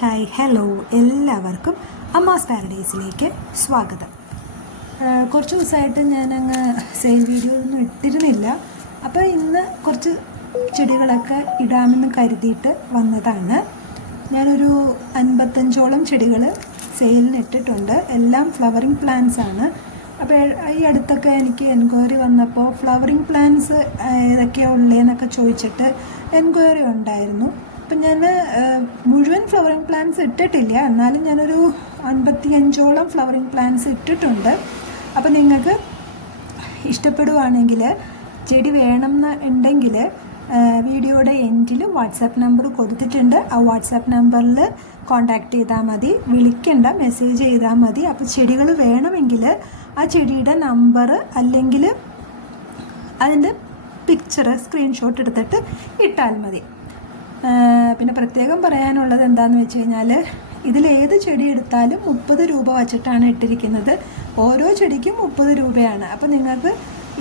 Hi hello എല്ലാവർക്കും അമ്മാസ് പാരഡൈസിലേക്ക് സ്വാഗതം. കുറച്ച് ദിവസമായിട്ട് ഞാനങ്ങ് സെയിൽ വീഡിയോ ഒന്നും ഇട്ടിരുന്നില്ല. അപ്പോൾ ഇന്ന് കുറച്ച് ചെടികളൊക്കെ ഇടാമെന്ന് കരുതിയിട്ട് വന്നതാണ്. ഞാനൊരു അൻപത്തഞ്ചോളം ചെടികൾ സെയിലിന് ഇട്ടിട്ടുണ്ട്. എല്ലാം ഫ്ലവറിങ് പ്ലാന്റ്സ് ആണ്. അപ്പോൾ ഈ അടുത്തൊക്കെ എനിക്ക് എൻക്വയറി വന്നപ്പോൾ ഫ്ലവറിങ് പ്ലാന്റ്സ് ഏതൊക്കെയാണ് ഉള്ളതെന്നൊക്കെ ചോദിച്ചിട്ട് എൻക്വയറി ഉണ്ടായിരുന്നു. അപ്പം ഞാൻ മുഴുവൻ ഫ്ലവറിങ് പ്ലാന്റ്സ് ഇട്ടിട്ടില്ല. എന്നാലും ഞാനൊരു അൻപത്തി അഞ്ചോളം ഫ്ലവറിങ് പ്ലാന്റ്സ് ഇട്ടിട്ടുണ്ട്. അപ്പം നിങ്ങൾക്ക് ഇഷ്ടപ്പെടുവാണെങ്കിൽ ചെടി വേണം എന്ന് ഉണ്ടെങ്കിൽ വീഡിയോയുടെ എൻഡിൽ വാട്സാപ്പ് നമ്പർ കൊടുത്തിട്ടുണ്ട്. ആ വാട്സാപ്പ് നമ്പറിൽ കോൺടാക്റ്റ് ചെയ്താൽ മതി. വിളിക്കേണ്ട മെസ്സേജ് ചെയ്താൽ മതി. അപ്പോൾ ചെടികൾ വേണമെങ്കിൽ ആ ചെടിയുടെ നമ്പർ അല്ലെങ്കിൽ അതിന്റെ പിക്ചർ സ്ക്രീൻഷോട്ട് എടുത്തിട്ട് ഇട്ടാൽ മതി. പിന്നെ പ്രത്യേകം പറയാനുള്ളത് എന്താണെന്ന് വെച്ച് കഴിഞ്ഞാൽ ഇതിലേത് ചെടി എടുത്താലും മുപ്പത് രൂപ വച്ചിട്ടാണ് ഇട്ടിരിക്കുന്നത്. ഓരോ ചെടിക്കും മുപ്പത് രൂപയാണ്. അപ്പോൾ നിങ്ങൾക്ക്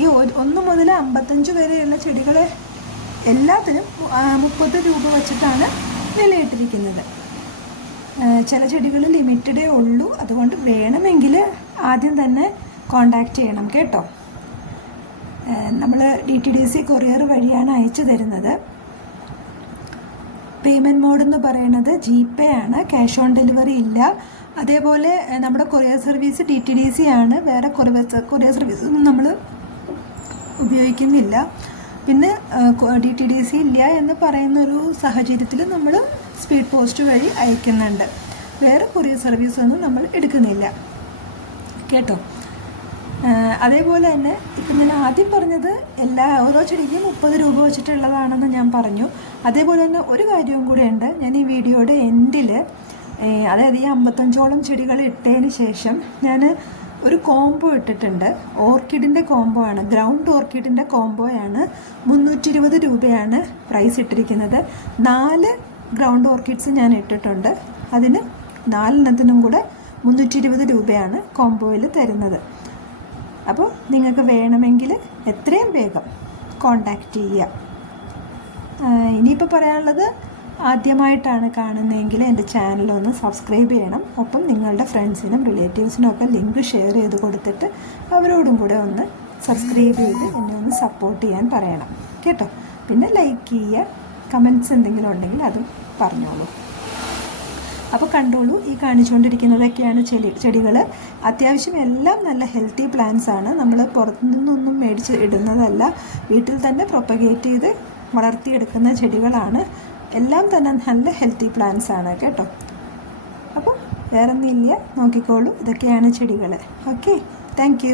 ഈ ഒന്ന് മുതൽ അമ്പത്തഞ്ച് വരെയുള്ള ചെടികൾ എല്ലാത്തിനും മുപ്പത് രൂപ വച്ചിട്ടാണ് വിലയിട്ടിരിക്കുന്നത്. ചില ചെടികൾ ലിമിറ്റഡേ ഉള്ളൂ. അതുകൊണ്ട് വേണമെങ്കിൽ ആദ്യം തന്നെ കോണ്ടാക്ട് ചെയ്യണം കേട്ടോ. നമ്മൾ D T D C courier വഴിയാണ് അയച്ചു തരുന്നത്. പേയ്മെന്റ് മോഡ് എന്ന് പറയുന്നത് ജി പേ ആണ് ക്യാഷ് ഓൺ ഡെലിവറി ഇല്ല. അതേപോലെ നമ്മുടെ courier service D T D C ആണ്. വേറെ കൊറിയർ കൊറിയർ സർവീസ് ഒന്നും നമ്മൾ ഉപയോഗിക്കുന്നില്ല. പിന്നെ ഡി ടി ഡി സി ഇല്ല എന്ന് പറയുന്ന ഒരു സാഹചര്യത്തിൽ നമ്മൾ സ്പീഡ് പോസ്റ്റ് വഴി അയക്കുന്നുണ്ട്. വേറെ കൊറിയർ സർവീസൊന്നും നമ്മൾ എടുക്കുന്നില്ല. കേട്ടോ? അതേപോലെ തന്നെ ഇപ്പം ഞാൻ ആദ്യം പറഞ്ഞത് എല്ലാ ഓരോ ചെടിക്കും മുപ്പത് രൂപ വെച്ചിട്ടുള്ളതാണെന്ന് ഞാൻ പറഞ്ഞു. അതേപോലെ തന്നെ ഒരു കാര്യവും കൂടെയുണ്ട്. ഞാൻ ഈ വീഡിയോയുടെ എൻഡിൽ അതായത് ഈ അമ്പത്തഞ്ചോളം ചെടികൾ ഇട്ടതിന് ശേഷം ഞാൻ ഒരു കോംബോ ഇട്ടിട്ടുണ്ട്. ഓർക്കിഡിന്റെ കോംബോ ആണ്. ഗ്രൗണ്ട് ഓർക്കിഡിന്റെ കോംബോയാണ് മുന്നൂറ്റി ഇരുപത് രൂപയാണ് പ്രൈസ് ഇട്ടിരിക്കുന്നത്. നാല് ഗ്രൗണ്ട് ഓർക്കിഡ്സ് ഞാൻ ഇട്ടിട്ടുണ്ട്. അതിന് നാലെണ്ണത്തിനും കൂടെ മുന്നൂറ്റി ഇരുപത് രൂപയാണ് കോംബോയിൽ തരുന്നത്. അപ്പോൾ നിങ്ങൾക്ക് വേണമെങ്കിൽ എത്രയും വേഗം കോണ്ടാക്റ്റ് ചെയ്യുക ഇനിയിപ്പോൾ പറയാനുള്ളത് ആദ്യമായിട്ടാണ് കാണുന്നതെങ്കിൽ എന്റെ ഒന്ന് സബ്സ്ക്രൈബ് ചെയ്യണം. ഒപ്പം നിങ്ങളുടെ ഫ്രണ്ട്സിനും റിലേറ്റീവ്സിനും ഒക്കെ ലിങ്ക് ഷെയർ ചെയ്ത് കൊടുത്തിട്ട് അവരോടും കൂടെ ഒന്ന് സബ്സ്ക്രൈബ് ചെയ്ത് എന്നെ ഒന്ന് സപ്പോർട്ട് ചെയ്യാൻ പറയണം. കേട്ടോ? പിന്നെ ലൈക്ക് ചെയ്യുക. കമന്റ്സ് എന്തെങ്കിലും ഉണ്ടെങ്കിൽ അത് പറഞ്ഞോളൂ. അപ്പോൾ കണ്ടോളൂ ഈ കാണിച്ചുകൊണ്ടിരിക്കുന്നതൊക്കെയാണ് ചെടി ചെടികൾ അത്യാവശ്യം എല്ലാം നല്ല ഹെൽത്തി പ്ലാന്റ്സ് ആണ്. നമ്മൾ പുറത്തു നിന്നൊന്നും മേടിച്ച് ഇടുന്നതല്ല. വീട്ടിൽ തന്നെ പ്രൊപ്പഗേറ്റ് ചെയ്ത് വളർത്തിയെടുക്കുന്ന ചെടികളാണ്. എല്ലാം തന്നെ നല്ല ഹെൽത്തി പ്ലാന്റ്സ് ആണ് കേട്ടോ. അപ്പോൾ വേറെ ഒന്നുമില്ല നോക്കിക്കോളൂ. ഇതൊക്കെയാണ് ചെടികൾ ഓക്കെ താങ്ക്